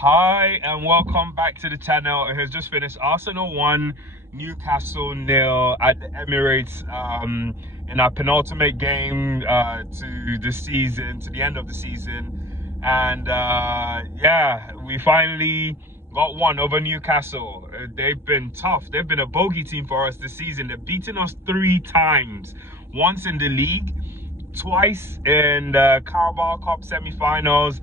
Hi and welcome back to the channel. It has just finished Arsenal 1, Newcastle 0 at the Emirates in our penultimate game to the season, to the end of the season. And yeah, we finally got one over Newcastle. They've been tough. They've been a bogey team for us this season. They've beaten us 3 times. Once in the league, twice in the Carabao Cup semi-finals,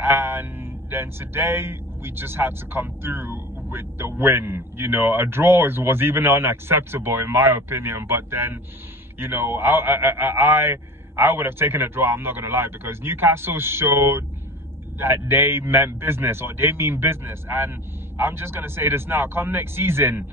and then today we just had to come through with the win. A draw was even unacceptable in my opinion, but then I would have taken a draw, I'm not gonna lie, because Newcastle showed that they meant business, or they mean business. And I'm just gonna say this now: come next season,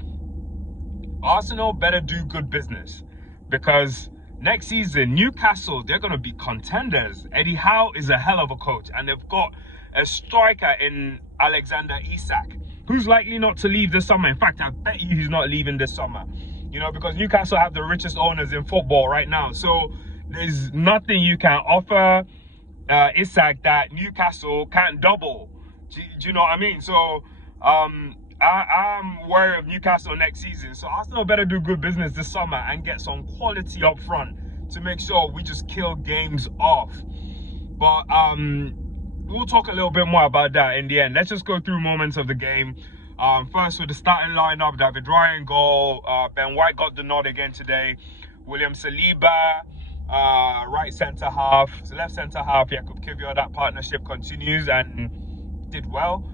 Arsenal better do good business, because next season, Newcastle, they're going to be contenders. Eddie Howe is a hell of a coach, and they've got a striker in Alexander Isak, who's likely not to leave this summer. In fact, I bet you he's not leaving this summer, because Newcastle have the richest owners in football right now. So there's nothing you can offer Isak that Newcastle can't double. Do you know what I mean? So I'm worried of Newcastle next season. So Arsenal better do good business this summer and get some quality up front to make sure we just kill games off. But we'll talk a little bit more about that in the end. Let's just go through moments of the game. First, with the starting lineup: David Raya in goal. Ben White got the nod again today. William Saliba, right centre half. So left centre half, Jakub Kiwior. That partnership continues and did well.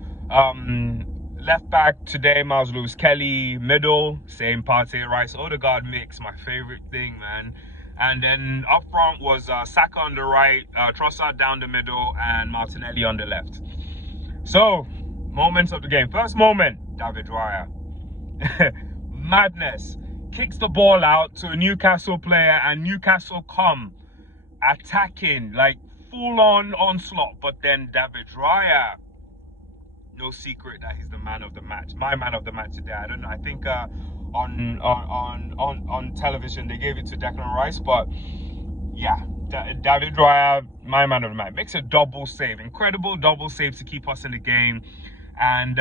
Left back today, Miles Lewis-Kelly. Middle, same Partey, Rice, Odegaard mix, my favorite thing, man. And then up front was Saka on the right, Trossard down the middle, and Martinelli on the left. So, moments of the game. First moment, David Raya. Madness. Kicks the ball out to a Newcastle player, and Newcastle come attacking, like full-on onslaught. But then David Raya, no secret that he's the man of the match. My man of the match today. I don't know. I think on television they gave it to Declan Rice, but yeah, David Raya, my man of the match. Makes a double save, incredible double save to keep us in the game, and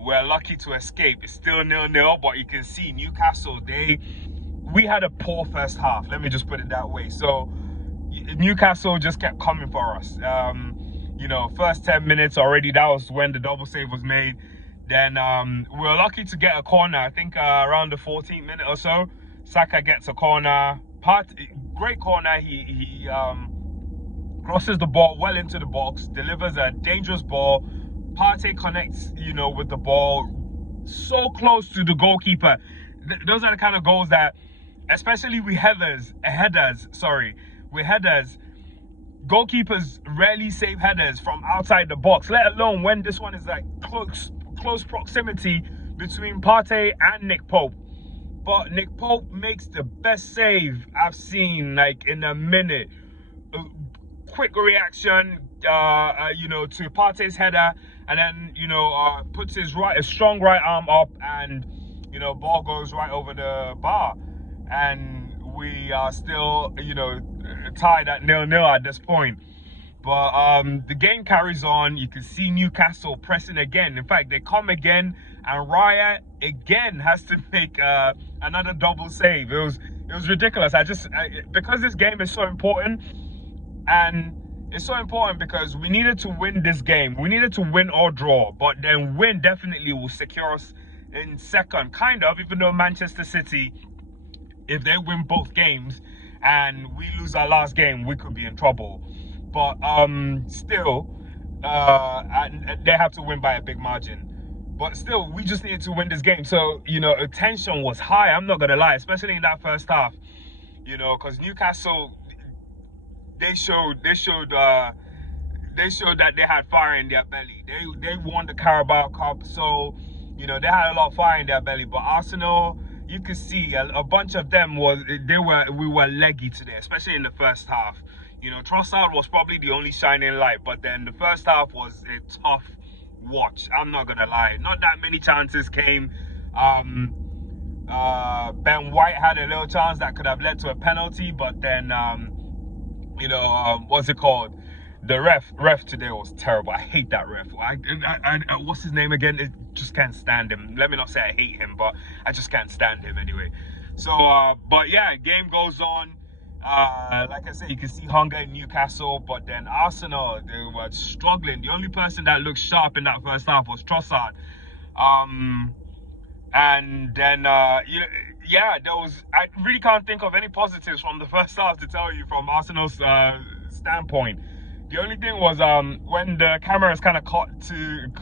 we're lucky to escape. It's still 0-0, but you can see Newcastle. We had a poor first half. Let me just put it that way. So Newcastle just kept coming for us. First 10 minutes already, that was when the double save was made. Then we were lucky to get a corner. I think around the 14th minute or so, Saka gets a corner. Great corner. He crosses the ball well into the box, delivers a dangerous ball. Partey connects, with the ball so close to the goalkeeper. Those are the kind of goals that, especially with headers, goalkeepers rarely save headers from outside the box, let alone when this one is like close proximity between Partey and Nick Pope. But Nick Pope makes the best save I've seen like in a minute. Quick reaction, to Partey's header, and then puts his a strong right arm up, and ball goes right over the bar, and we are still tied at 0-0 at this point. But the game carries on. You can see Newcastle pressing again. In fact, they come again, and Raya again has to make another double save. It was ridiculous. Because this game is so important, and it's so important because we needed to win this game. We needed to win or draw, but then win definitely will secure us in second, kind of, even though Manchester City, if they win both games and we lose our last game, we could be in trouble. But still, they have to win by a big margin. But still, we just needed to win this game. So, tension was high, I'm not going to lie, especially in that first half. Because Newcastle, they showed that they had fire in their belly. They won the Carabao Cup, so, they had a lot of fire in their belly. But Arsenal, you could see a bunch of them we were leggy today, especially in the first half. Trossard was probably the only shining light, but then the first half was a tough watch. I'm not gonna lie. Not that many chances came. Ben White had a little chance that could have led to a penalty, but then what's it called? The ref today was terrible. I hate that ref. What's his name again? I just can't stand him. Let me not say I hate him, but I just can't stand him anyway. So, but yeah, game goes on. Like I said, you can see hunger in Newcastle, but then Arsenal, they were struggling. The only person that looked sharp in that first half was Trossard. And then, yeah, I really can't think of any positives from the first half to tell you from Arsenal's standpoint. The only thing was when the cameras kind of cut to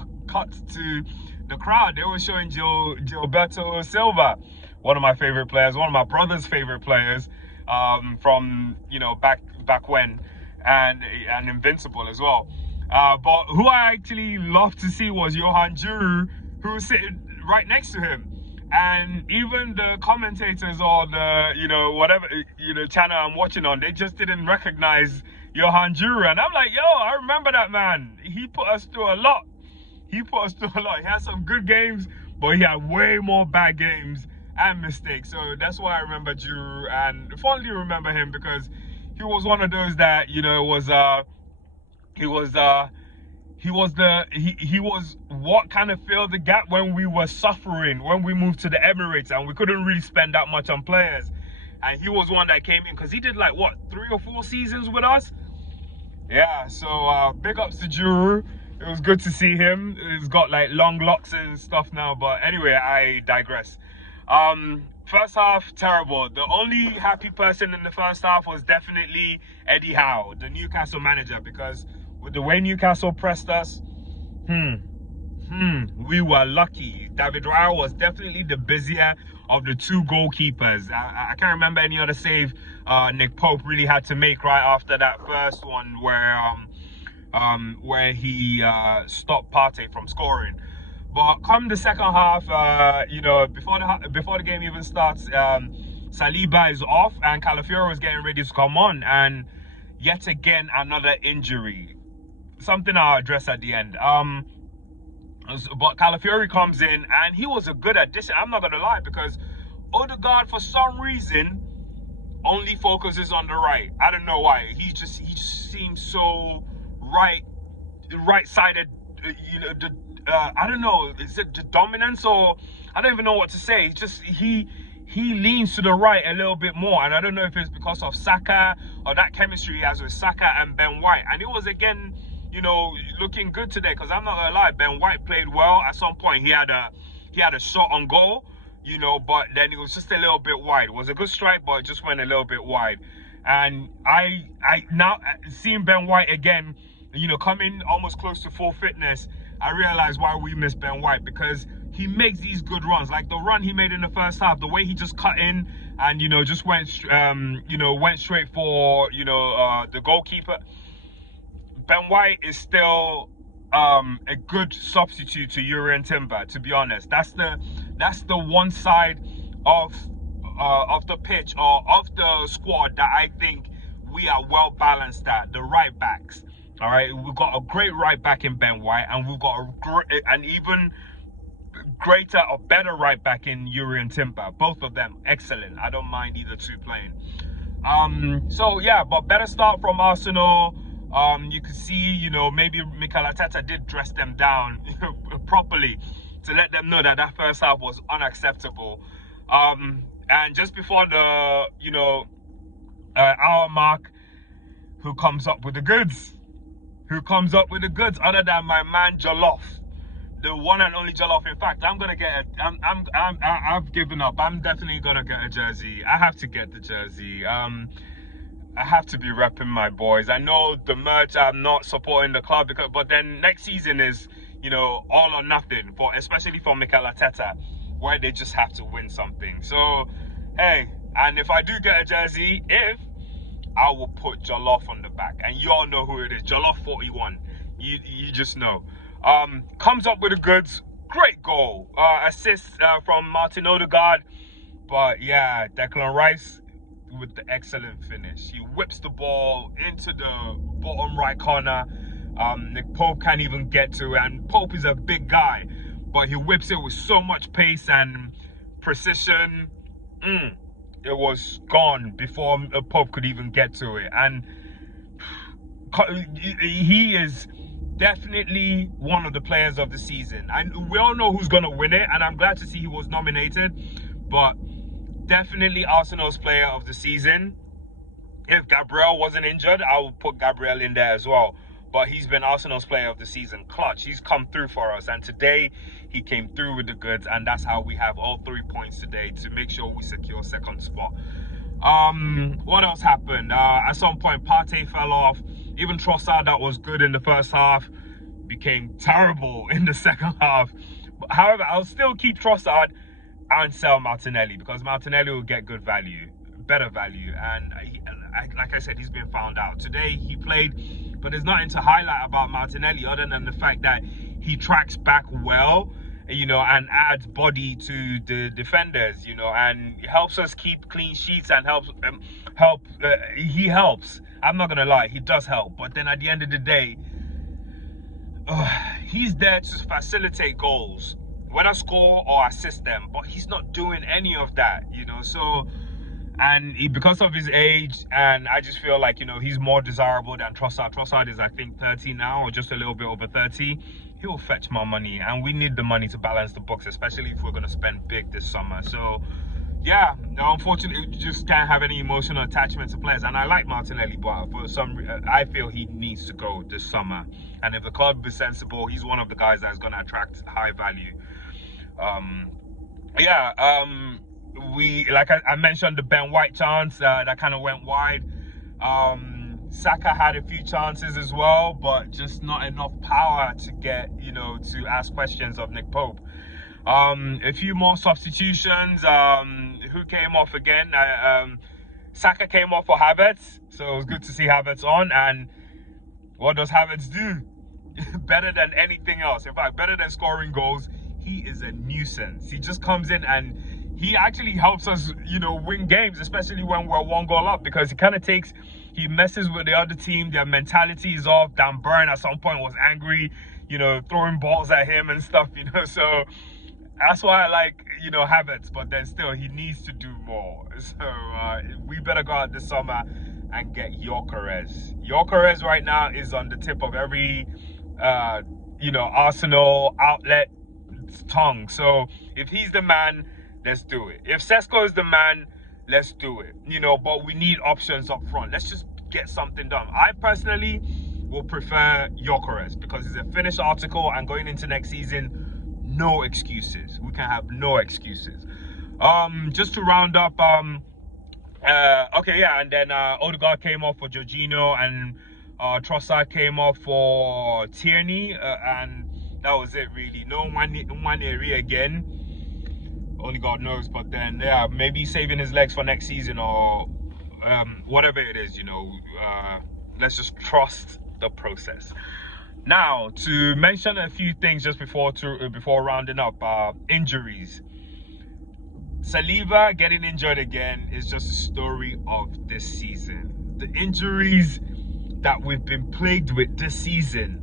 the crowd, they were showing Gilberto Silva, one of my favorite players, one of my brother's favorite players, from back when, and Invincible as well. But who I actually loved to see was Johan Juru, who was sitting right next to him. And even the commentators or the whatever channel I'm watching on, they just didn't recognize Johan Juru. And I'm like, yo, I remember that man. He put us through a lot. He had some good games, but he had way more bad games and mistakes. So that's why I remember Juru, and fondly remember him, because he was one of those that he was what kind of filled the gap when we were suffering, when we moved to the Emirates and we couldn't really spend that much on players. And he was one that came in because he did like what, 3 or 4 seasons with us. Yeah, so big ups to Juru. It was good to see him. He's got like long locks and stuff now, but anyway, I digress. First half, terrible. The only happy person in the first half was definitely Eddie Howe, the Newcastle manager, because with the way Newcastle pressed us, we were lucky. David Raya was definitely the busier of the 2 goalkeepers. I can't remember any other save Nick Pope really had to make right after that first one where he stopped Partey from scoring. But come the second half, before the game even starts, Saliba is off and Calafiori was getting ready to come on, and yet again another injury. Something I'll address at the end. But Calafiori comes in and he was a good addition. I'm not gonna lie, because Odegaard for some reason only focuses on the right. I don't know why. He just seems so right-sided. I don't know. Is it the dominance, or I don't even know what to say. It's just he leans to the right a little bit more, and I don't know if it's because of Saka or that chemistry he has with Saka and Ben White. And it was again, looking good today, because I'm not gonna lie, Ben White played well. At some point he had a shot on goal, but then it was just a little bit wide. It was a good strike, but it just went a little bit wide. And I now seeing Ben White again, coming almost close to full fitness, I realized why we miss Ben White, because he makes these good runs, like the run he made in the first half, the way he just cut in and just went straight for the goalkeeper. Ben White is still a good substitute to Urian Timber, to be honest. That's the one side of the pitch or of the squad that I think we are well balanced at, the right backs. All right, we've got a great right back in Ben White, and we've got an even greater or better right back in Urian Timber. Both of them excellent. I don't mind either two playing. So yeah, but better start from Arsenal. You could see, maybe Mikel Arteta did dress them down properly to let them know that first half was unacceptable. And just before the hour mark, who comes up with the goods? Other than my man Jollof, the one and only Jollof. In fact, I've given up. I'm definitely gonna get a jersey. I have to get the jersey. I have to be repping my boys. I know the merch, I'm not supporting the club, but then next season is all or nothing, especially for Mikel Arteta, where they just have to win something. So hey, and if I do get a jersey, I will put Jollof on the back, and you all know who it is. Jollof 41. You just know. Comes up with the goods. Great goal. Assist from Martin Odegaard. But yeah, Declan Rice with the excellent finish. He whips the ball into the bottom right corner. Nick Pope can't even get to it, and Pope is a big guy, but he whips it with so much pace and precision. It was gone before Pope could even get to it. And he is definitely one of the players of the season. And we all know who's going to win it, and I'm glad to see he was nominated, but definitely Arsenal's player of the season. If Gabriel wasn't injured, I would put Gabriel in there as well. But he's been Arsenal's player of the season. Clutch. He's come through for us. And today, he came through with the goods. And that's how we have all 3 points today to make sure we secure second spot. What else happened? At some point, Partey fell off. Even Trossard, that was good in the first half, became terrible in the second half. However, I'll still keep Trossard and sell Martinelli, because Martinelli will get good value, better value. And like I said, he's been found out. Today he played, but there's nothing to highlight about Martinelli other than the fact that he tracks back well, you know, and adds body to the defenders, you know, and helps us keep clean sheets and he helps. I'm not gonna lie, he does help. But then at the end of the day, he's there to facilitate goals, whether score or assist them, but he's not doing any of that, you know. So, and because of his age, and I just feel like, you know, he's more desirable than Trossard. Trossard is, I think, 30 now, or just a little bit over 30. He'll fetch more money, and we need the money to balance the books, especially if we're going to spend big this summer. So, yeah, unfortunately, we just can't have any emotional attachment to players. And I like Martinelli, but for some reason, I feel he needs to go this summer. And if the club is sensible, he's one of the guys that's going to attract high value. We, like I mentioned, the Ben White chance that kind of went wide. Saka had a few chances as well, but just not enough power to get, you know, to ask questions of Nick Pope. A few more substitutions. Who came off again? Saka came off for Havertz, so it was good to see Havertz on. And what does Havertz do? Better than anything else. In fact, better than scoring goals. He is a nuisance. He just comes in and he actually helps us, you know, win games, especially when we're 1 goal up, because he messes with the other team. Their mentality is off. Dan Burn at some point was angry, you know, throwing balls at him and stuff, you know. So that's why I like, you know, Havertz, but then still he needs to do more. So we better go out this summer and get Gyökeres. Gyökeres right now is on the tip of every, you know, Arsenal outlet tongue. So if he's the man, let's do it. If Sesko is the man, let's do it. You know, but we need options up front. Let's just get something done. I personally will prefer Gyökeres because it's a finished article, and going into next season, no excuses. We can have no excuses. Just to round up, okay, yeah, and then Odegaard came off for Jorginho, and Trossard came off for Tierney, and that was it really. No one area again. Only God knows, but then, yeah, maybe saving his legs for next season or whatever it is, you know. Let's just trust the process. Now, to mention a few things just before rounding up, injuries. Saliba getting injured again is just a story of this season. The injuries that we've been plagued with this season,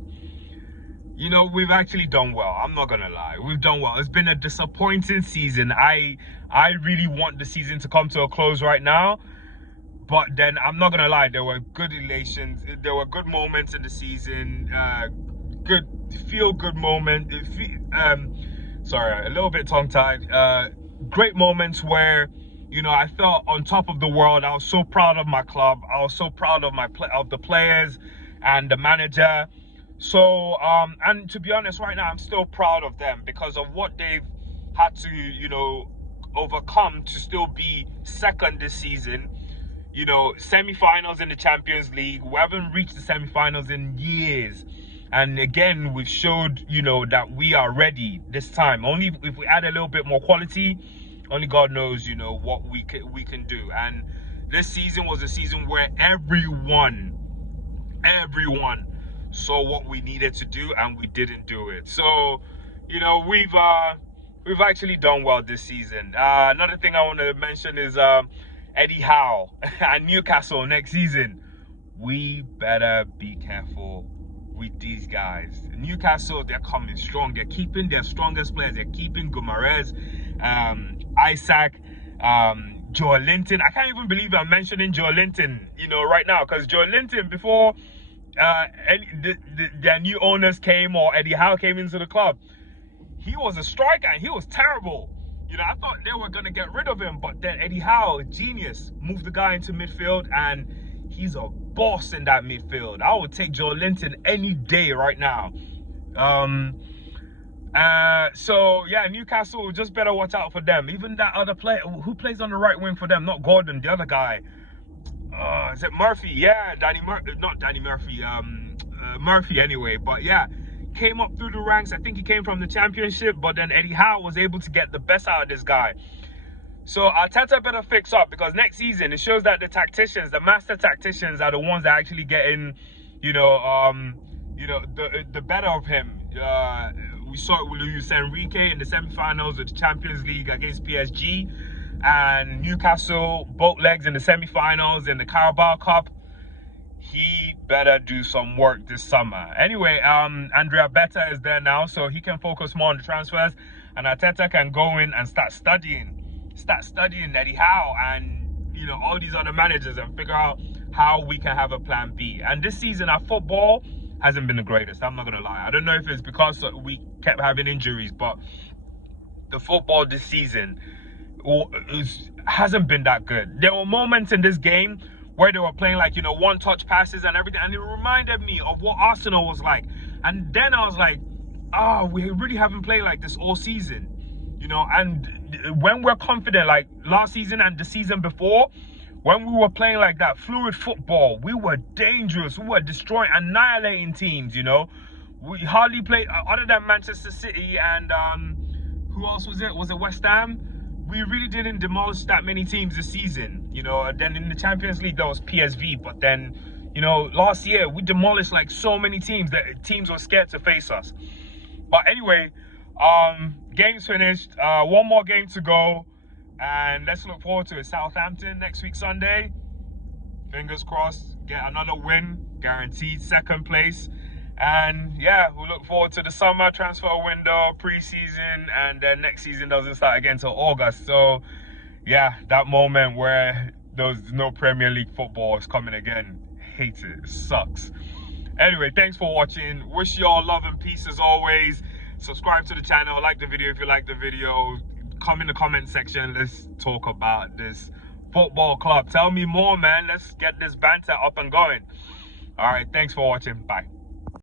you know, we've actually done well. I'm not gonna lie, we've done well. It's been a disappointing season. I really want the season to come to a close right now, but then I'm not gonna lie, there were good relations, there were good moments in the season, good feel-good moment. Sorry, a little bit tongue-tied. Great moments where, you know, I felt on top of the world. I was so proud of my club. I was so proud of the players and the manager. So, and to be honest, right now, I'm still proud of them because of what they've had to, you know, overcome to still be second this season. You know, semi-finals in the Champions League. We haven't reached the semi-finals in years. And again, we've showed, you know, that we are ready this time. Only if we add a little bit more quality, only God knows, you know, what we can do. And this season was a season where everyone saw what we needed to do, and we didn't do it. So, you know, we've actually done well this season. Another thing I want to mention is Eddie Howe and Newcastle next season. We better be careful with these guys. Newcastle, they're coming strong. They're keeping their strongest players. They're keeping Gumares, Isaac, Joelinton. I can't even believe I'm mentioning Joelinton, you know, right now, because Joelinton, before their new owners came, or Eddie Howe came into the club, he was a striker and he was terrible. You know, I thought they were going to get rid of him, but then Eddie Howe, genius, moved the guy into midfield, and he's a boss in that midfield. I would take Joe Linton any day right now. So yeah, Newcastle, just better watch out for them. Even that other player who plays on the right wing for them, not Gordon, the other guy. Is it Murphy? Yeah, not Danny Murphy. Murphy anyway. But yeah, came up through the ranks. I think he came from the Championship, but then Eddie Howe was able to get the best out of this guy. So Arteta better fix up, because next season it shows that the tacticians, the master tacticians, are the ones that actually get in, the better of him. We saw it with Luis Enrique in the semi-finals of the Champions League against PSG, and Newcastle both legs in the semi-finals in the Carabao Cup. He better do some work this summer. Anyway, Andrea Beta is there now, so he can focus more on the transfers, and Arteta can go in and start studying Eddie Howe and all these other managers, and figure out how we can have a plan B. And this season our football hasn't been the greatest, I'm not gonna lie. I don't know if it's because we kept having injuries, but the football this season hasn't been that good. There were moments in this game where they were playing like one-touch passes and everything, and it reminded me of what Arsenal was like. And then I was like, we really haven't played like this all season, and when we're confident, like last season and the season before, when we were playing like that fluid football, we were dangerous. We were destroying, annihilating teams, We hardly played, other than Manchester City and who else was it? Was it West Ham? We really didn't demolish that many teams this season, Then in the Champions League, that was PSV. But then, last year, we demolished like so many teams that teams were scared to face us. But anyway, game's finished. One more game to go. And let's look forward to it. Southampton next week, Sunday. Fingers crossed, get another win, guaranteed second place. And yeah, we look forward to the summer transfer window, pre-season, and then next season doesn't start again till August. So yeah, that moment where there's no Premier League football is coming again. Hate it. It sucks. Anyway, thanks for watching. Wish you all love and peace as always. Subscribe to the channel, like the video if you like the video. Come in the comment section, let's talk about this football club. Tell me more, man. Let's get this banter up and going. All right, thanks for watching. Bye.